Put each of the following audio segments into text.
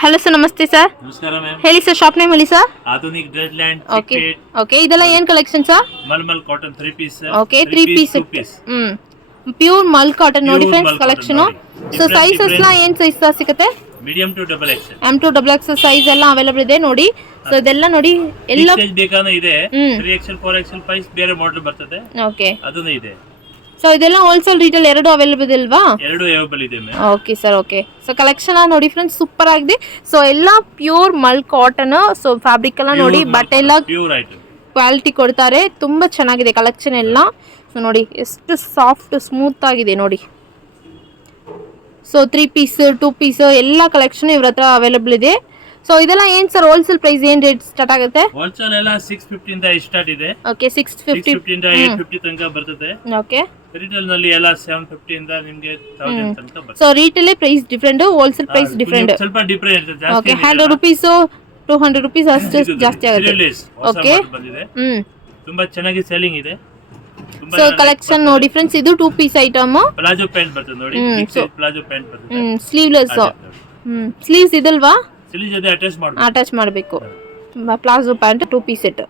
Hello sir, ನಮಸ್ತೆ sir. ನಮಸ್ಕಾರ ma'am. ಹೇಳಿ ಸರ್, ಶಾಪ್ ನೇಮ್ ಹೇಳಿ sir. Adhunik Dress Land. Okay okay, ಇದೆಲ್ಲ ಏನ್ collection sir? Mulmul cotton 3 piece. Okay, 3 piece. Pure mul cotton ನೋಡಿ ಫ್ರೆಂಡ್ಸ್ ಕಲೆಕ್ಷನ್. ಸೊ ಸೈಜಸ್ ಎಲ್ಲ ಏನ್ ಸೈಜ್ ಸಿಗುತ್ತೆ? Medium to double XL. M to double XL size ಎಲ್ಲ available ಇದೆ ನೋಡಿ. ಸೊ ಇದೆಲ್ಲ ನೋಡಿ, ಎಲ್ಲ ಸೈಜ್ ಬೇಕಾದ್ರೆ ಇದೆ. 3XL 4XL 5 ಬೇರೆ ಮಾಡೆಲ್ ಬರ್ತದೆ. ಓಕೆ, ಅದನ್ನ ಇದೆ. ಸೊ ಇದೆಲ್ಲ ಹೋಲ್ಸೇಲ್ ರೀಟೇಲ್ ಎರಡು ಅವೈಲೇಬಲ್ ಇಲ್ವಾ? ಎರಡು ಅವೈಲೇಬಲ್ ಇದೆ ma'am. Okay sir, okay. So collection ನೋಡಿ ಫ್ರೆಂಡ್ಸ್, ಸೂಪರ್ ಆಗಿದೆ. ಸೊ ಎಲ್ಲ pure mul cotton. So fabric ಎಲ್ಲ ನೋಡಿ, ಬಟ್ಟೆ ಎಲ್ಲ ಪ್ಯೂರ್ ಐಟಮ್ ಕ್ವಾಲಿಟಿ ಕೊಡ್ತಾರೆ. ತುಂಬ ಚೆನ್ನಾಗಿದೆ ಕಲೆಕ್ಷನ್ ಎಲ್ಲ. ಸೊ ನೋಡಿ ಎಷ್ಟು ಸಾಫ್ಟ್ ಸ್ಮೂತ್ ಆಗಿದೆ ನೋಡಿ. ಸೊ 3 ಪೀಸ್ 2 ಪೀಸ್ ಎಲ್ಲ ಕಲೆಕ್ಷನ್ ಇವ್ರ ಹತ್ರ ಅವೈಲೇಬಲ್ ಇದೆ. ಸೊ ಇದೆಲ್ಲ ಏನ್ ಸರ್ ಹೋಲ್ಸೇಲ್ ಪ್ರೈಸ್ ಏನ್ ರೇಟ್ ಸ್ಟಾರ್ಟ್ ಆಗುತ್ತೆ? ಹೋಲ್ಸೇಲ್ ಎಲ್ಲ 650 ಇಂದ ಸ್ಟಾರ್ಟ್ ಇದೆ. ಓಕೆ, 650 ಇಂದ 850 ತನಕ ಬರ್ತದೆ. ಓಕೆ, ರಿಟೇಲ್ ನಲ್ಲಿ ಎಲ್ಲ 750 ಇಂದ ನಿಮಗೆ 1000 ತನಕ ಬರ್ತದೆ. So retail price different, wholesale price different. ಸ್ವಲ್ಪ ಡಿಫರೆಂಟ್ ಇರ್ತದೆ. ಜಾಸ್ತಿ ಓಕೆ, 100 ರೂಪೀಸ್ 200 ರೂಪೀಸ್ ಅಷ್ಟು ಜಾಸ್ತಿ ಆಗುತ್ತೆ. ಓಕೆ, ತುಂಬಾ ಚೆನ್ನಾಗಿ ಸೇಲಿಂಗ್ ಇದೆ. ಸೊ ಕಲೆಕ್ಷನ್ ನೋಡಿ ಫ್ರೆಂಡ್ಸ್, ಇದು 2 ಪೀಸ್ ಐಟಮ್. ಪ್ಲಾಜೋ ಪ್ಯಾಂಟ್ ಬರ್ತದೆ ನೋಡಿ. ಪ್ಲಾಜೋ ಪ್ಯಾಂಟ್ ಬರ್ತದೆ. ಸ್ಲೀವ್ಲೆಸ್. ಸ್ಲೀವ್ಸ್ ಇದಲ್ವಾ? ಸ್ಲೀವ್ಸ್ ಜೊತೆ ಅಟ್ಯಾಚ್ ಮಾಡಬೇಕು. Palazzo pant 2 piece set.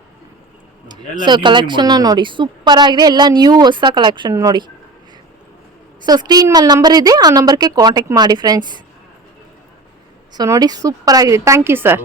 So collection ನೋಡಿ ಸೂಪರ್ ಆಗಿದೆ, ಎಲ್ಲ ನ್ಯೂ ಹೊಸ ಕಲೆಕ್ಷನ್ ನೋಡಿ. ಸೊ ಸ್ಕ್ರೀನ್ ಮೇಲೆ ನಂಬರ್ ಇದೆ, ಆ ನಂಬರ್ಗೆ ಕಾಂಟ್ಯಾಕ್ಟ್ ಮಾಡಿ ಫ್ರೆಂಡ್ಸ್. ಸೊ ನೋಡಿ ಸೂಪರ್ ಆಗಿದೆ. Thank you sir.